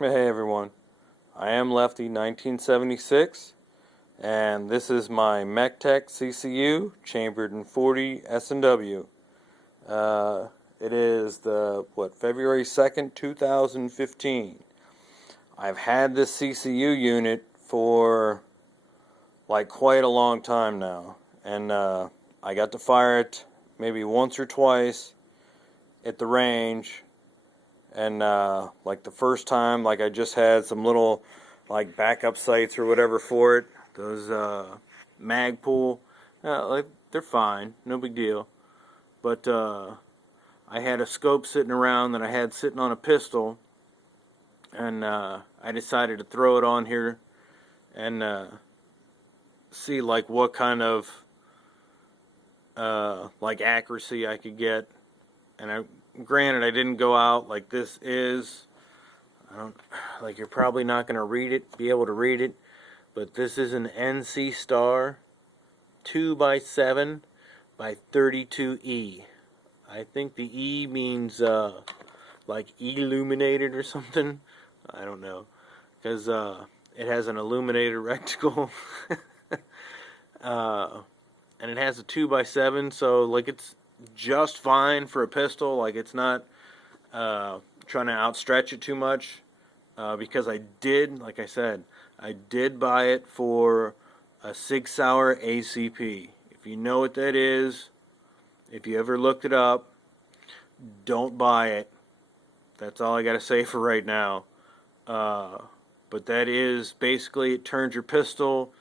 Hey everyone, I am Lefty 1976, and this is my Mechtech CCU chambered in 40S&W. It is February 2nd, 2015. I've had this CCU unit for quite a long time now, and I got to fire it maybe once or twice at the range. And the first time, I just had some little backup sights or whatever for it. Those Magpul, they're fine, no big deal. But I had a scope sitting around that I had sitting on a pistol, and I decided to throw it on here and see what kind of accuracy I could get. And granted, I didn't go out like this is. I don't you're probably not going to be able to read it, but this is an NC Star 2x7 by 32E. I think the E means illuminated or something. I don't know, because it has an illuminated reticle. And it has a 2x7, so it's just fine for a pistol. It's not trying to outstretch it too much, because I did, like I said, I did buy it for a Sig Sauer ACP. If you know what that is, if you ever looked it up, don't buy it. That's all I got to say for right now. But that is basically, it turns your pistol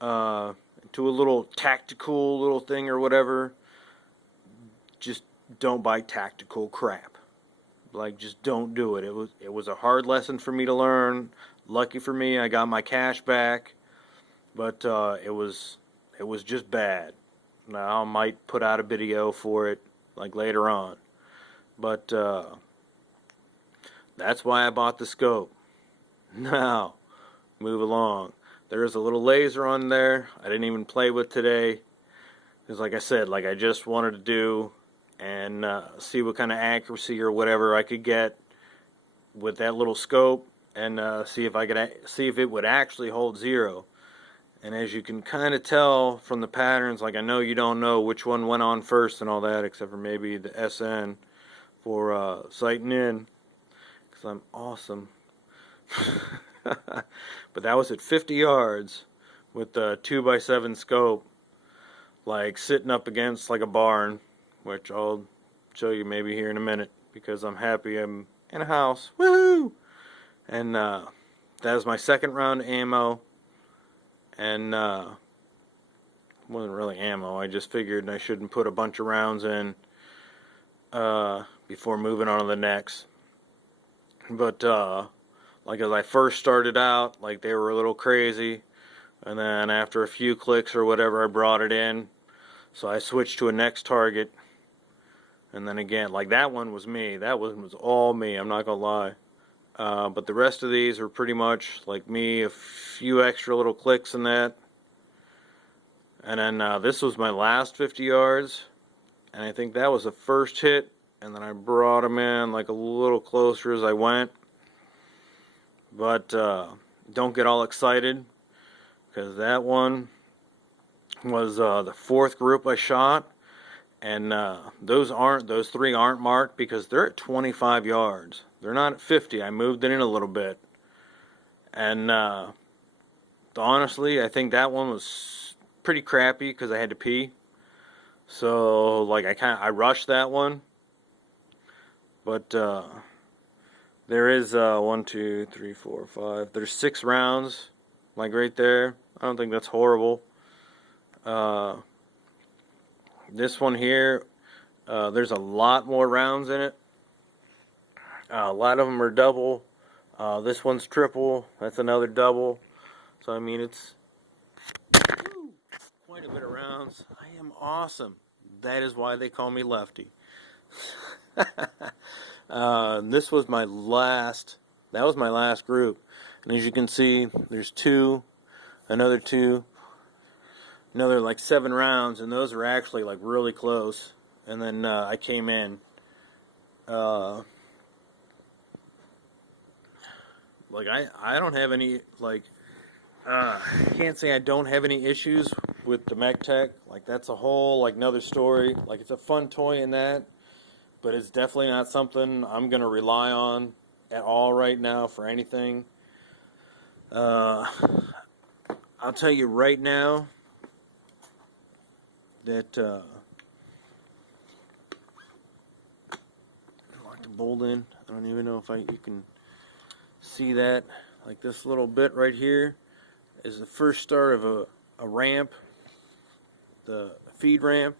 into a little tactical little thing or whatever. Just don't buy tactical crap. Just don't do it. It was a hard lesson for me to learn. Lucky for me, I got my cash back, but it was just bad. Now I might put out a video for it later on, but that's why I bought the scope. Now, move along. There is a little laser on there I didn't even play with today, because like I said, I just wanted to do and see what kind of accuracy or whatever I could get with that little scope, and see if it would actually hold zero. And as you can kind of tell from the patterns, I know you don't know which one went on first and all that, except for maybe the SN for sighting in, because I'm awesome. But that was at 50 yards with the 2x7 scope, sitting up against a barn, which I'll show you maybe here in a minute, because I'm happy I'm in a house. Woohoo! And that was my second round of ammo, and wasn't really ammo. I just figured I shouldn't put a bunch of rounds in before moving on to the next. But as I first started out, they were a little crazy, and then after a few clicks or whatever, I brought it in. So I switched to a next target. And then again, that one was me. That one was all me, I'm not going to lie. But the rest of these are pretty much like me, a few extra little clicks in that. And then this was my last 50 yards. And I think that was the first hit. And then I brought them in a little closer as I went. But don't get all excited, because that one was the fourth group I shot. And those three aren't marked because they're at 25 yards. They're not at 50. I moved it in a little bit. And honestly, I think that one was pretty crappy because I had to pee. So I rushed that one. But there is 1, 2, 3, 4, 5. There's 6 rounds, right there. I don't think that's horrible. This one here, there's a lot more rounds in it. A lot of them are double. This one's triple. That's another double. So I mean, it's quite a bit of rounds. I am awesome. That is why they call me Lefty. This was my last. That was my last group, and as you can see, there's another 7 rounds, and those are actually really close. And then I came in. like I don't have any, like, can't say I don't have any issues with the Mechtech. Like, that's a whole, like, another story. Like, it's a fun toy in that, but it's definitely not something I'm going to rely on at all right now for anything. I'll tell you right now that, lock the bolt in. I don't even know if you can see that. Like, this little bit right here is the first start of a ramp, the feed ramp,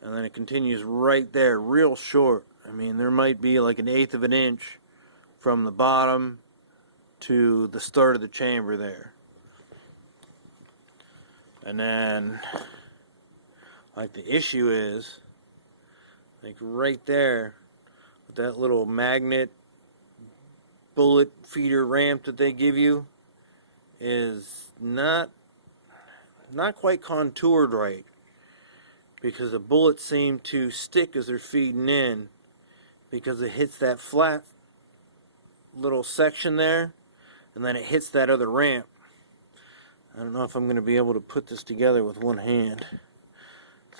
and then it continues right there, real short. I mean, there might be like 1/8 of an inch from the bottom to the start of the chamber there. And then, like, the issue is, like, right there, with that little magnet bullet feeder ramp that they give you, is not quite contoured right, because the bullets seem to stick as they're feeding in, because it hits that flat little section there, and then it hits that other ramp. I don't know if I'm going to be able to put this together with one hand,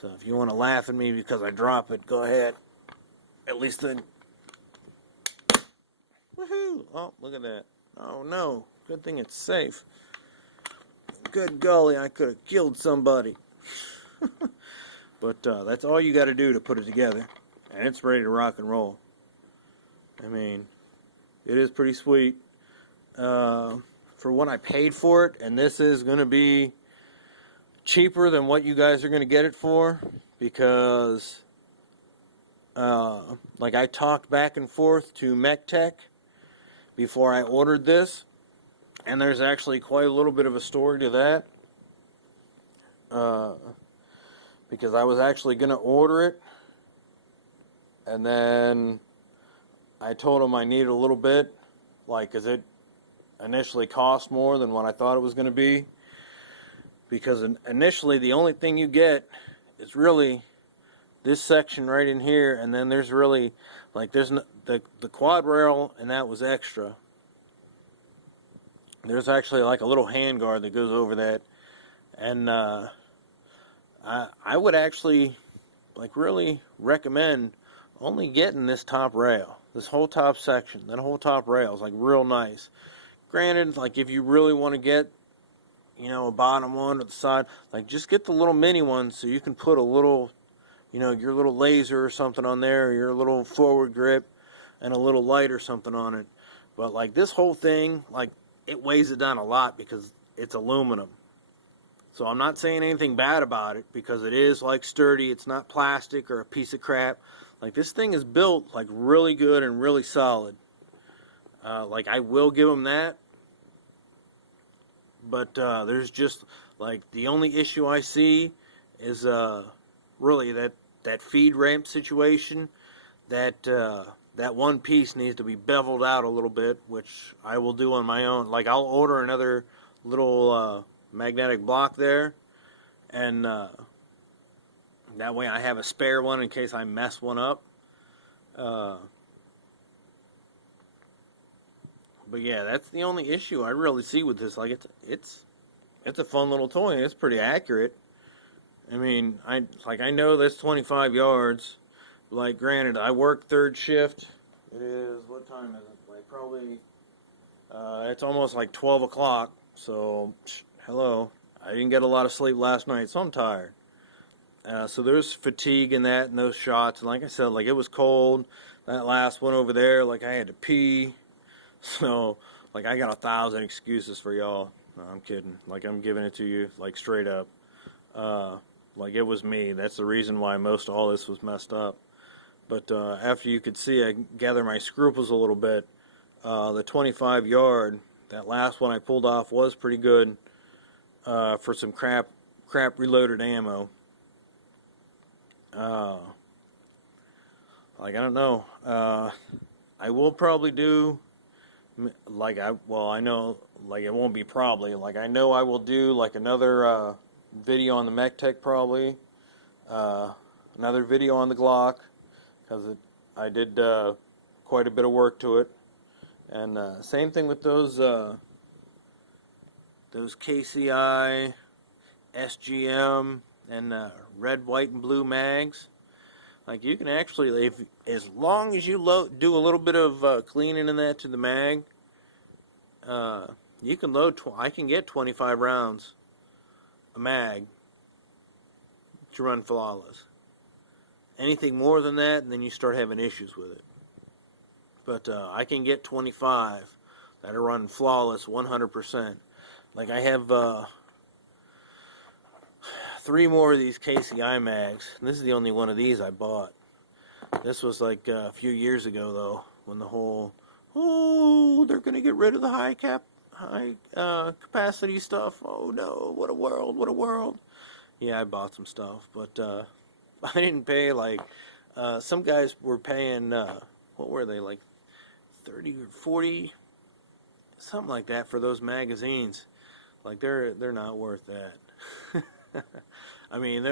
so if you want to laugh at me because I drop it, go ahead. At least then. Woohoo! Oh, look at that. Oh no, good thing it's safe. Good golly, I could have killed somebody. But that's all you got to do to put it together, and it's ready to rock and roll. I mean, it is pretty sweet for what I paid for it, and this is going to be cheaper than what you guys are going to get it for, because like, I talked back and forth to Mechtech before I ordered this, and there's actually quite a little bit of a story to that, because I was actually going to order it, and then I told them I needed a little bit, like, because it initially cost more than what I thought it was going to be, because initially the only thing you get is really this section right in here, and then there's really, like, there's the quad rail, and that was extra. There's actually like a little hand guard that goes over that, and I would actually, like, really recommend only getting this top rail, this whole top section. That whole top rail is, like, real nice. Granted, like, if you really want to get, you know, a bottom one or the side, like, just get the little mini one so you can put a little, you know, your little laser or something on there, or your little forward grip and a little light or something on it. But, like, this whole thing, like, it weighs it down a lot because it's aluminum. So I'm not saying anything bad about it, because it is, like, sturdy. It's not plastic or a piece of crap. Like, this thing is built, like, really good and really solid. Like, I will give them that. But there's just, like, the only issue I see is really that feed ramp situation. That one piece needs to be beveled out a little bit, which I will do on my own. Like, I'll order another little magnetic block there, and that way I have a spare one in case I mess one up. But yeah, that's the only issue I really see with this. Like, it's a fun little toy, and it's pretty accurate. I mean, I know that's 25 yards. Like, granted, I work third shift. It is, what time is it? Like, probably, it's almost like 12 o'clock. So, hello. I didn't get a lot of sleep last night, so I'm tired. So there's fatigue in that and those shots. And like I said, like, it was cold. That last one over there, like, I had to pee. So, like, I got 1,000 excuses for y'all. No, I'm kidding. Like, I'm giving it to you, like, straight up. Like, it was me. That's the reason why most of all this was messed up. But after you could see, I gather my scruples a little bit. The 25 yard, that last one I pulled off was pretty good for some crap reloaded ammo. Like, I don't know. I will probably do, like, I know, like, it won't be probably. Like, I know I will do, like, another video on the Mechtech probably. Another video on the Glock, because I did quite a bit of work to it. And same thing with those KCI, SGM, and red, white, and blue mags. Like, you can actually, as long as you do a little bit of cleaning in that to the mag, you can load. I can get 25 rounds a mag to run flawless. Anything more than that, and then you start having issues with it. But I can get 25 that are run flawless 100%. Like, I have 3 more of these KCI mags. This is the only one of these I bought. This was like a few years ago, though, when the whole, oh, they're going to get rid of the high capacity stuff. Oh no, what a world, what a world. Yeah, I bought some stuff, but I didn't pay like, some guys were paying, what were they, like 30 or 40, something like that for those magazines. Like, they're not worth that. I mean,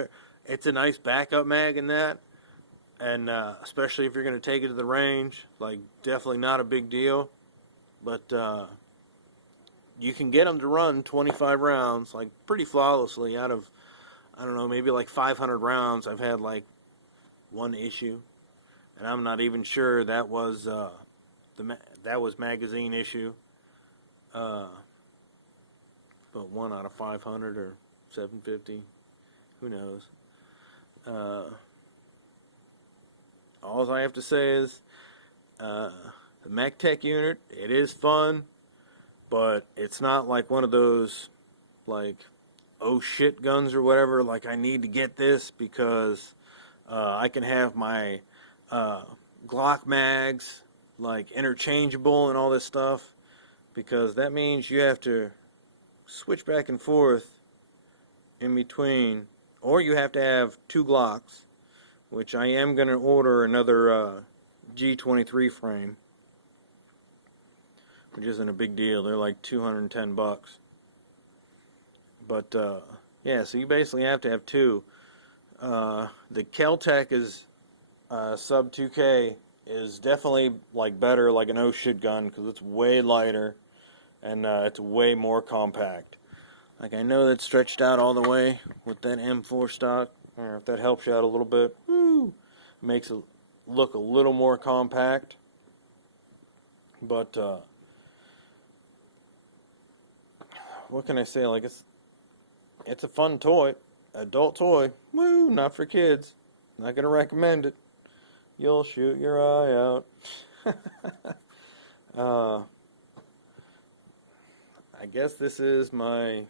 it's a nice backup mag in that, and especially if you're going to take it to the range, like, definitely not a big deal. But you can get them to run 25 rounds, like, pretty flawlessly out of, I don't know, maybe like 500 rounds. I've had like one issue, and I'm not even sure that was magazine issue. But 1 out of 500 or 750, who knows. All I have to say is, the Mechtech unit, it is fun, but it's not like one of those, like, oh shit guns or whatever. Like, I need to get this because I can have my Glock mags, like, interchangeable and all this stuff, because that means you have to switch back and forth in between, or you have to have 2 Glocks, which I am going to order another G23 frame, which isn't a big deal. They're like $210. But yeah, so you basically have to have 2. The Keltec is sub 2K is definitely like better, like an oh shit gun, because it's way lighter and it's way more compact. Like, I know that's stretched out all the way with that M4 stock, or if that helps you out a little bit, woo, makes it look a little more compact. But what can I say? Like, it's a fun toy, adult toy. Woo, not for kids. Not gonna recommend it. You'll shoot your eye out. I guess this is my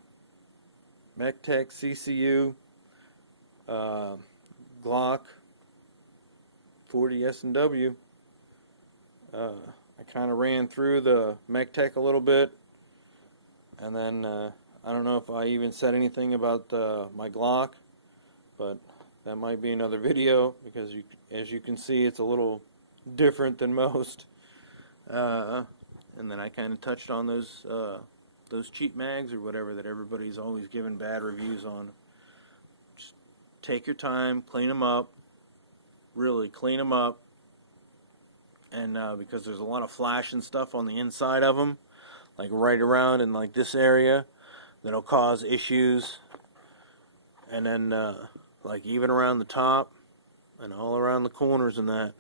Mechtech CCU Glock 40S&W. I kind of ran through the Mechtech a little bit, and then I don't know if I even said anything about my Glock, but that might be another video, because as you can see, it's a little different than most. And then I kind of touched on those cheap mags or whatever that everybody's always giving bad reviews on. Just take your time, clean them up, really clean them up, and because there's a lot of flash and stuff on the inside of them, like right around in like this area, that'll cause issues. And then like even around the top and all around the corners and that,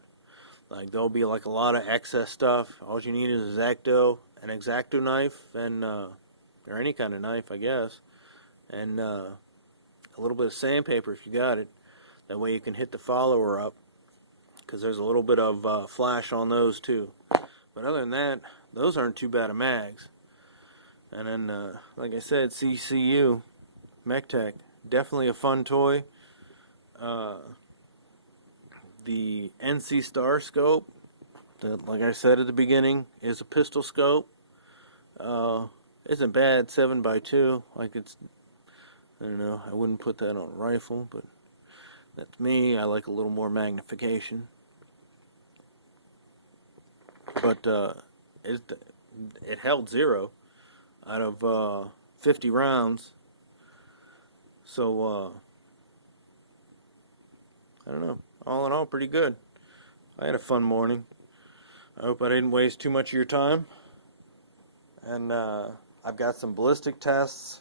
like there'll be like a lot of excess stuff. All you need is an X-Acto knife, and or any kind of knife, I guess, and a little bit of sandpaper if you got it. That way you can hit the follower up, because there's a little bit of flash on those too. But other than that, those aren't too bad of mags. And then, like I said, CCU, Mechtech, definitely a fun toy. The NC Star scope, that, like I said at the beginning, is a pistol scope. Isn't bad, 7x2. Like, it's, I don't know, I wouldn't put that on a rifle, but that's me. I like a little more magnification. But it held 0 out of 50 rounds. So I don't know. All in all, pretty good. I had a fun morning. I hope I didn't waste too much of your time. and I've got some ballistic tests.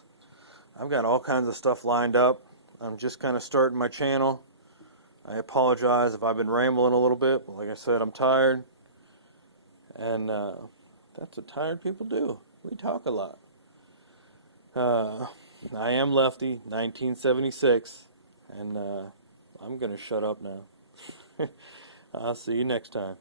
I've got all kinds of stuff lined up. I'm just kind of starting my channel. I apologize if I've been rambling a little bit, but like I said, I'm tired, and that's what tired people do. We talk a lot. I am Lefty, 1976, and I'm going to shut up now. I'll see you next time.